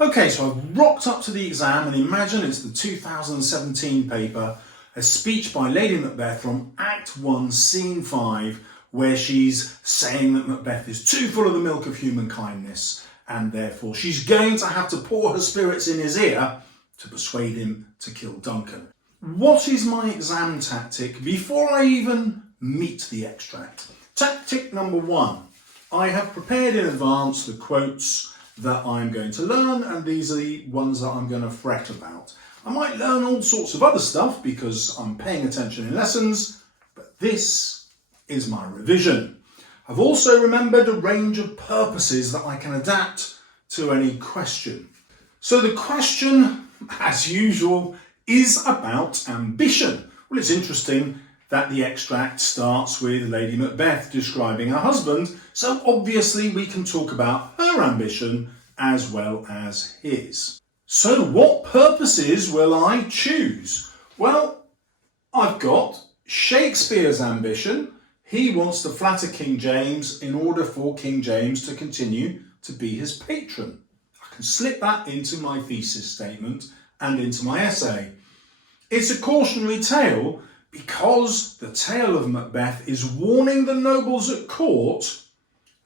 Okay, so I've rocked up to the exam and imagine it's the 2017 paper, a speech by Lady Macbeth from Act 1, Scene 5, where she's saying that Macbeth is too full of the milk of human kindness and therefore she's going to have to pour her spirits in his ear to persuade him to kill Duncan. What is my exam tactic before I even meet the extract? Tactic number 1. I have prepared in advance the quotes that I'm going to learn, and these are the ones that I'm going to fret about. I might learn all sorts of other stuff because I'm paying attention in lessons, but this is my revision. I've also remembered a range of purposes that I can adapt to any question. So the question, as usual, is about ambition. Well, it's interesting that the extract starts with Lady Macbeth describing her husband, so obviously we can talk about her ambition as well as his. So what purposes will I choose? Well, I've got Shakespeare's ambition. He wants to flatter King James in order for King James to continue to be his patron. I can slip that into my thesis statement and into my essay. It's a cautionary tale because the tale of Macbeth is warning the nobles at court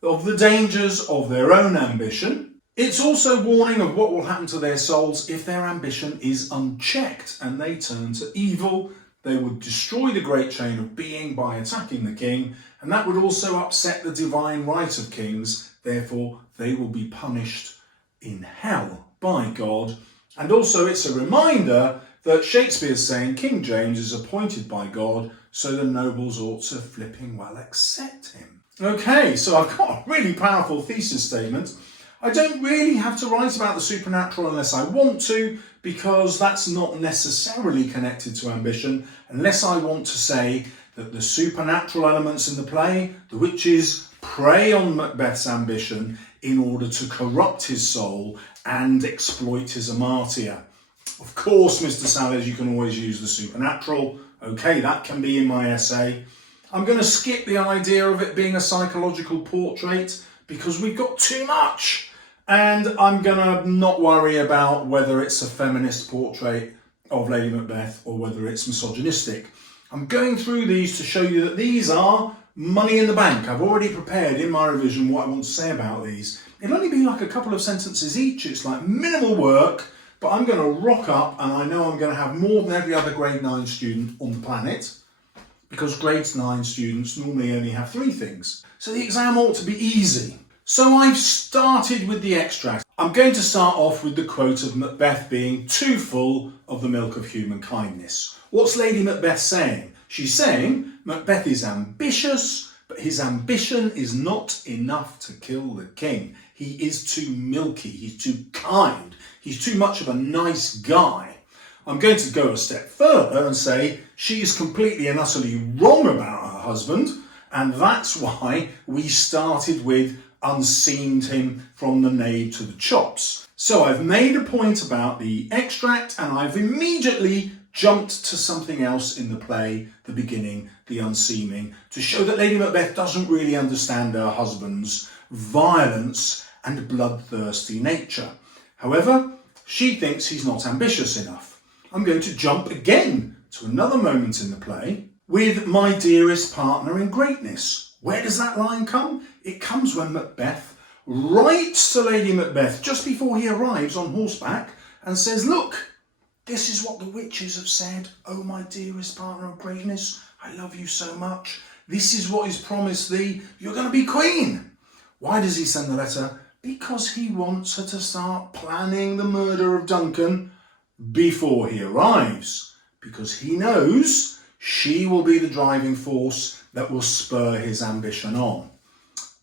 of the dangers of their own ambition. It's also warning of what will happen to their souls if their ambition is unchecked and they turn to evil. They would destroy the great chain of being by attacking the king, and that would also upset the divine right of kings. Therefore, they will be punished in hell by God. And also it's a reminder that Shakespeare's saying King James is appointed by God, so the nobles ought to flipping well accept him. Okay, so I've got a really powerful thesis statement. I don't really have to write about the supernatural unless I want to, because that's not necessarily connected to ambition, unless I want to say that the supernatural elements in the play, the witches, prey on Macbeth's ambition in order to corrupt his soul and exploit his amartia. Of course, Mr. Salles, you can always use the supernatural. Okay, that can be in my essay. I'm going to skip the idea of it being a psychological portrait because we've got too much. And I'm going to not worry about whether it's a feminist portrait of Lady Macbeth or whether it's misogynistic. I'm going through these to show you that these are money in the bank. I've already prepared in my revision what I want to say about these. It'll only be like a couple of sentences each. It's like minimal work, but I'm going to rock up and I know I'm going to have more than every other grade 9 student on the planet because grade 9 students normally only have 3 things. So the exam ought to be easy. So I've started with the extract. I'm going to start off with the quote of Macbeth being too full of the milk of human kindness. What's Lady Macbeth saying? She's saying Macbeth is ambitious, but his ambition is not enough to kill the king. He is too milky, he's too kind, he's too much of a nice guy. I'm going to go a step further and say she is completely and utterly wrong about her husband, and that's why we started with unseamed him from the nave to the chops. So I've made a point about the extract and I've immediately jumped to something else in the play, the beginning, the unseaming, to show that Lady Macbeth doesn't really understand her husband's violence and bloodthirsty nature. However, she thinks he's not ambitious enough. I'm going to jump again to another moment in the play with my dearest partner in greatness. Where does that line come? It comes when Macbeth writes to Lady Macbeth just before he arrives on horseback and says, look, this is what the witches have said. Oh, my dearest partner of greatness, I love you so much. This is what is promised thee. You're going to be queen. Why does he send the letter? Because he wants her to start planning the murder of Duncan before he arrives. Because he knows she will be the driving force that will spur his ambition on.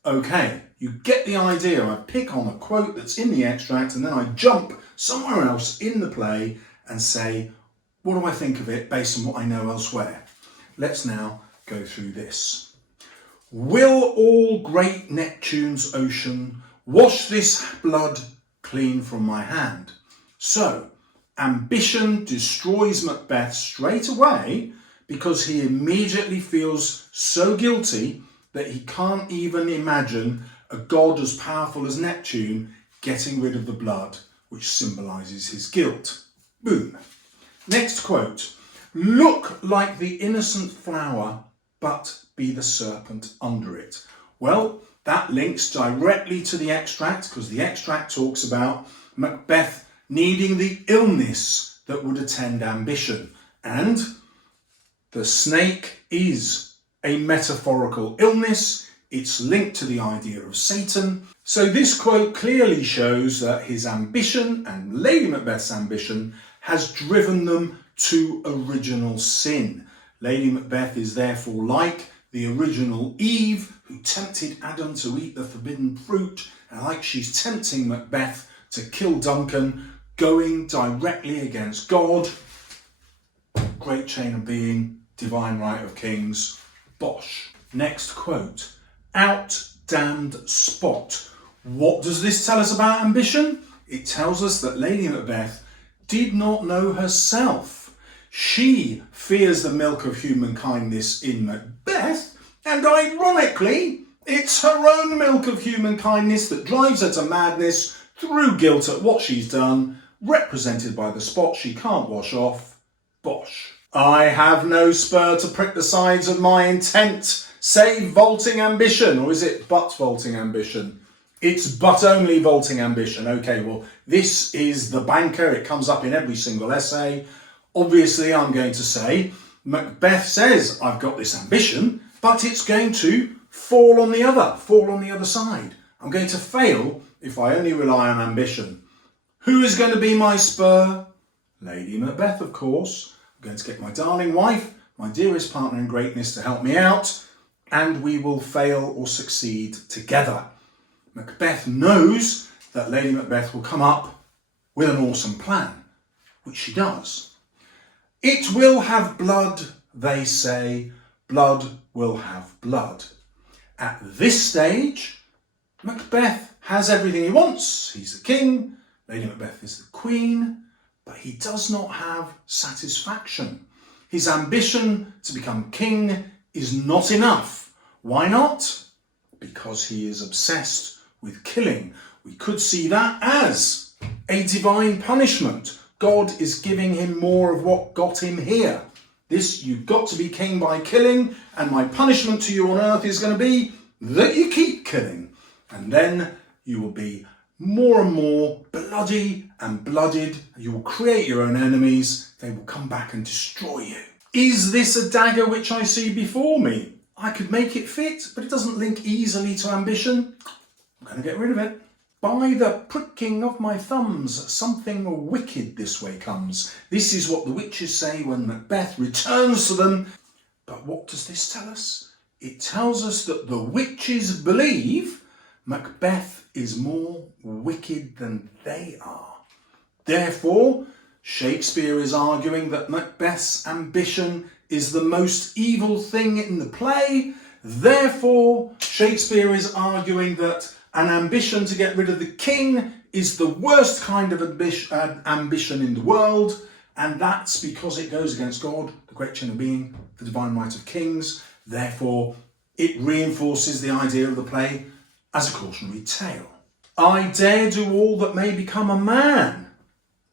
Okay, you get the idea. I pick on a quote that's in the extract and then I jump somewhere else in the play and say, what do I think of it based on what I know elsewhere? Let's now go through this. Will all great Neptune's ocean wash this blood clean from my hand? So, ambition destroys Macbeth straight away because he immediately feels so guilty that he can't even imagine a god as powerful as Neptune getting rid of the blood which symbolises his guilt. Boom. Next quote. Look like the innocent flower, but be the serpent under it. Well, that links directly to the extract, because the extract talks about Macbeth needing the illness that would attend ambition. And the snake is a metaphorical illness. It's linked to the idea of Satan. So this quote clearly shows that his ambition and Lady Macbeth's ambition has driven them to original sin. Lady Macbeth is therefore like the original Eve who tempted Adam to eat the forbidden fruit, and like she's tempting Macbeth to kill Duncan, going directly against God. Great chain of being, divine right of kings, bosh. Next quote. Out damned spot. What does this tell us about ambition? It tells us that Lady Macbeth did not know herself. She fears the milk of human kindness in Macbeth, and ironically, it's her own milk of human kindness that drives her to madness through guilt at what she's done, represented by the spot she can't wash off. Bosh. I have no spur to prick the sides of my intent, save vaulting ambition. Or is it but vaulting ambition? It's but only vaulting ambition. Okay, well, this is the banker. It comes up in every single essay. Obviously, I'm going to say, Macbeth says, I've got this ambition, but it's going to fall on the other side. I'm going to fail if I only rely on ambition. Who is going to be my spur? Lady Macbeth, of course. I'm going to get my darling wife, my dearest partner in greatness, to help me out, and we will fail or succeed together. Macbeth knows that Lady Macbeth will come up with an awesome plan, which she does. It will have blood, they say. Blood will have blood. At this stage, Macbeth has everything he wants. He's the king, Lady Macbeth is the queen, but he does not have satisfaction. His ambition to become king is not enough. Why not? Because he is obsessed with killing. We could see that as a divine punishment. God is giving him more of what got him here. This, you've got to be king by killing, and my punishment to you on earth is going to be that you keep killing. And then you will be more and more bloody and blooded. You will create your own enemies. They will come back and destroy you. Is this a dagger which I see before me? I could make it fit, but it doesn't link easily to ambition. I'm going to get rid of it. By the pricking of my thumbs, something wicked this way comes. This is what the witches say when Macbeth returns to them. But what does this tell us? It tells us that the witches believe Macbeth is more wicked than they are. Therefore, Shakespeare is arguing that Macbeth's ambition is the most evil thing in the play. Therefore, Shakespeare is arguing that an ambition to get rid of the king is the worst kind of ambition in the world, and that's because it goes against God, the great chain of being, the divine right of kings. Therefore, it reinforces the idea of the play as a cautionary tale. I dare do all that may become a man.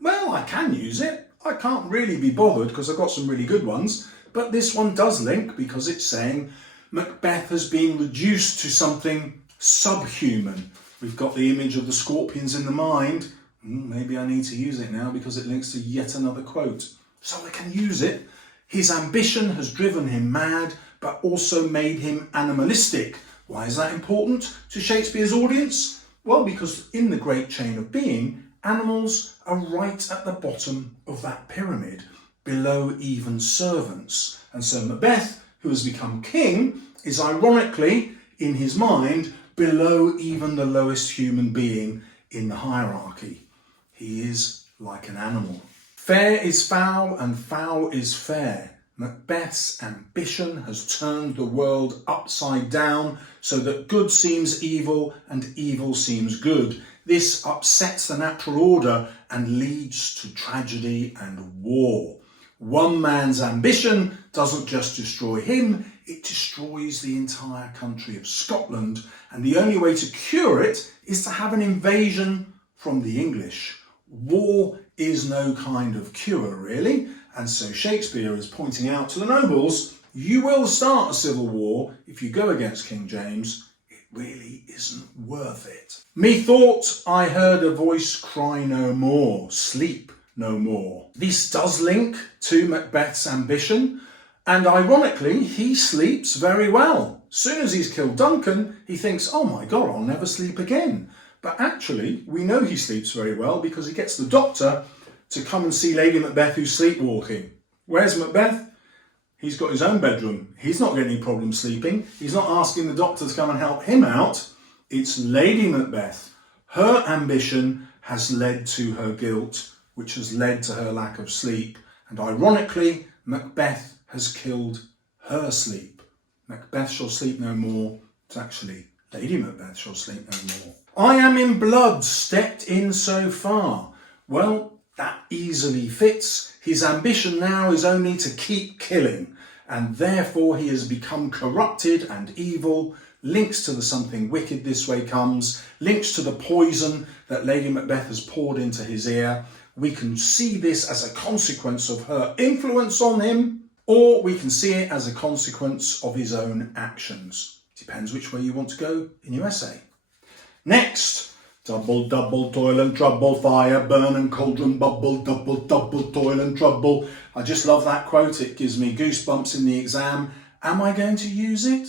Well, I can use it. I can't really be bothered because I've got some really good ones, but this one does link because it's saying Macbeth has been reduced to something subhuman. We've got the image of the scorpions in the mind. Maybe I need to use it now because it links to yet another quote. So I can use it. His ambition has driven him mad, but also made him animalistic. Why is that important to Shakespeare's audience? Well, because in the great chain of being, animals are right at the bottom of that pyramid, below even servants. And so Macbeth, who has become king, is ironically, in his mind, below even the lowest human being in the hierarchy. He is like an animal. Fair is foul and foul is fair. Macbeth's ambition has turned the world upside down so that good seems evil and evil seems good. This upsets the natural order and leads to tragedy and war. One man's ambition doesn't just destroy him, it destroys the entire country of Scotland, and the only way to cure it is to have an invasion from the English. War is no kind of cure, really, and so Shakespeare is pointing out to the nobles, you will start a civil war if you go against King James. It really isn't worth it. Methought I heard a voice cry no more, sleep no more. This does link to Macbeth's ambition, and ironically, he sleeps very well. Soon as he's killed Duncan, he thinks, oh my God, I'll never sleep again. But actually, we know he sleeps very well because he gets the doctor to come and see Lady Macbeth who's sleepwalking. Where's Macbeth? He's got his own bedroom. He's not getting any problem sleeping. He's not asking the doctor to come and help him out. It's Lady Macbeth. Her ambition has led to her guilt, which has led to her lack of sleep. And ironically, Macbeth has killed her sleep. Macbeth shall sleep no more. It's actually Lady Macbeth shall sleep no more. I am in blood, stepped in so far. Well, that easily fits. His ambition now is only to keep killing, and therefore he has become corrupted and evil, links to the something wicked this way comes, links to the poison that Lady Macbeth has poured into his ear. We can see this as a consequence of her influence on him, or we can see it as a consequence of his own actions. Depends which way you want to go in your essay. Next, double, double, toil and trouble, fire, burn and cauldron, bubble, double, double, toil and trouble. I just love that quote. It gives me goosebumps in the exam. Am I going to use it?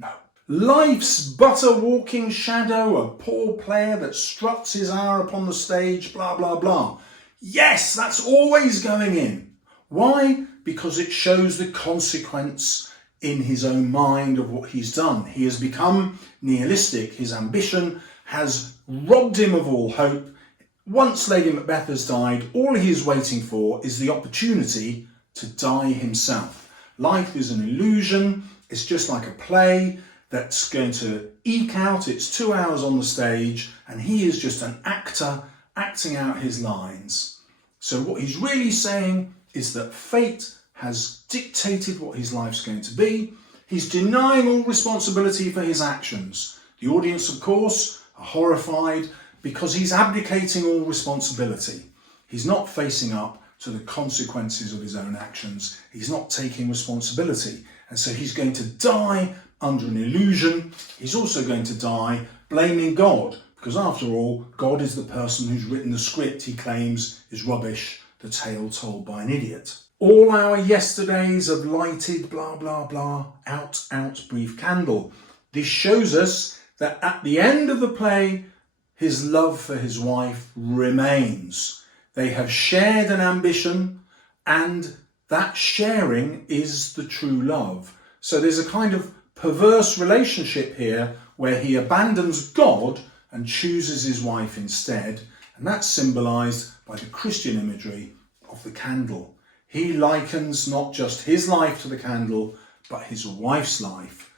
No. Life's but a walking shadow, a poor player that struts his hour upon the stage, blah, blah, blah. Yes, that's always going in. Why? Because it shows the consequence in his own mind of what he's done. He has become nihilistic. His ambition has robbed him of all hope. Once Lady Macbeth has died, all he is waiting for is the opportunity to die himself. Life is an illusion. It's just like a play that's going to eke out its 2 hours on the stage, and he is just an actor acting out his lines. So what he's really saying is that fate has dictated what his life's going to be. He's denying all responsibility for his actions. The audience, of course, are horrified because he's abdicating all responsibility. He's not facing up to the consequences of his own actions. He's not taking responsibility. And so he's going to die under an illusion. He's also going to die blaming God, because after all, God is the person who's written the script he claims is rubbish, the tale told by an idiot. All our yesterdays have lighted, blah, blah, blah, out, out, brief candle. This shows us that at the end of the play, his love for his wife remains. They have shared an ambition, and that sharing is the true love. So there's a kind of perverse relationship here where he abandons God and chooses his wife instead, and that's symbolised by the Christian imagery of the candle. He likens not just his life to the candle, but his wife's life.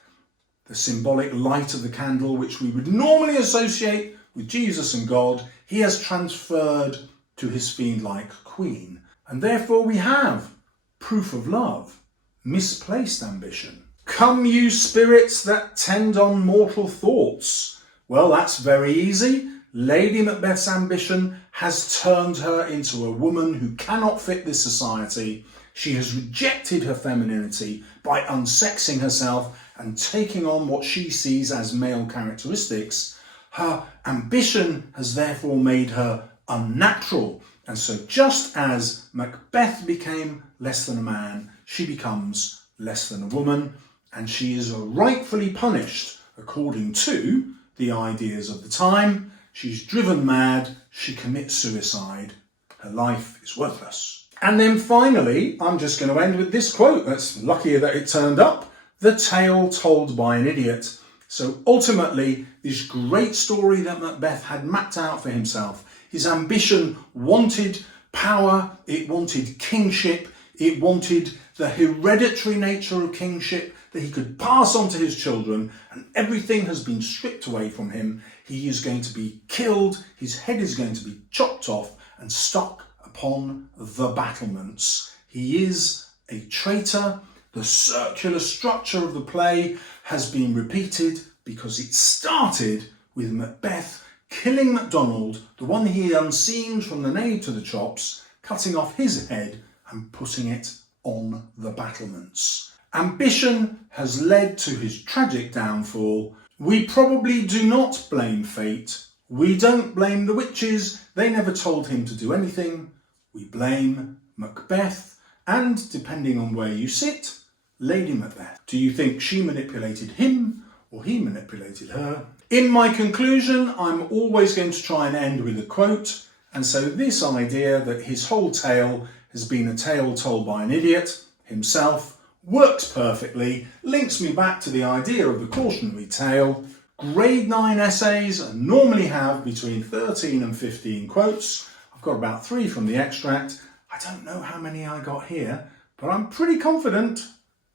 The symbolic light of the candle, which we would normally associate with Jesus and God, he has transferred to his fiend-like queen. And therefore we have proof of love, misplaced ambition. Come you spirits that tend on mortal thoughts. Well, that's very easy. Lady Macbeth's ambition has turned her into a woman who cannot fit this society. She has rejected her femininity by unsexing herself and taking on what she sees as male characteristics. Her ambition has therefore made her unnatural. And so just as Macbeth became less than a man, she becomes less than a woman, and she is rightfully punished according to the ideas of the time. She's driven mad, she commits suicide, her life is worthless. And then finally, I'm just going to end with this quote. That's luckier that it turned up. The tale told by an idiot. So ultimately, this great story that Macbeth had mapped out for himself, his ambition wanted power, it wanted kingship, it wanted the hereditary nature of kingship that he could pass on to his children, and everything has been stripped away from him. He is going to be killed, his head is going to be chopped off and stuck upon the battlements. He is a traitor. The circular structure of the play has been repeated because it started with Macbeth killing MacDonald, the one he unseamed from the nave to the chops, cutting off his head and putting it on the battlements. Ambition has led to his tragic downfall. We probably do not blame fate. We don't blame the witches. They never told him to do anything. We blame Macbeth and, depending on where you sit, Lady Macbeth. Do you think she manipulated him or he manipulated her? In my conclusion, I'm always going to try and end with a quote. And so this idea that his whole tale has been a tale told by an idiot himself works perfectly, links me back to the idea of the cautionary tale. Grade 9 essays normally have between 13 and 15 quotes. I've got about 3 from the extract. I don't know how many I got here, but I'm pretty confident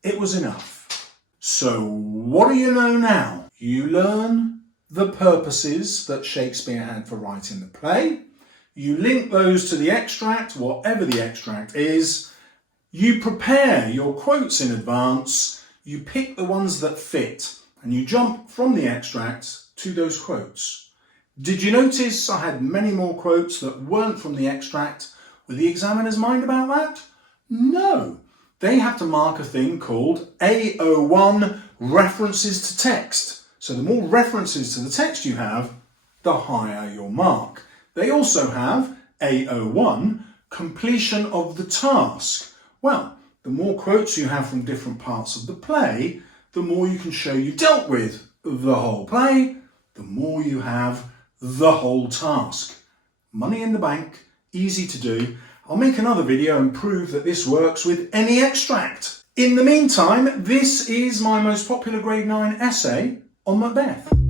it was enough. So what do you know now? You learn the purposes that Shakespeare had for writing the play. You link those to the extract, whatever the extract is. You prepare your quotes in advance. You pick the ones that fit and you jump from the extract to those quotes. Did you notice I had many more quotes that weren't from the extract? Were the examiners mind about that? No. They have to mark a thing called AO1, references to text. So the more references to the text you have, the higher your mark. They also have AO1, completion of the task. Well, the more quotes you have from different parts of the play, the more you can show you dealt with the whole play, the more you have the whole task. Money in the bank, easy to do. I'll make another video and prove that this works with any extract. In the meantime, this is my most popular grade 9 essay on Macbeth.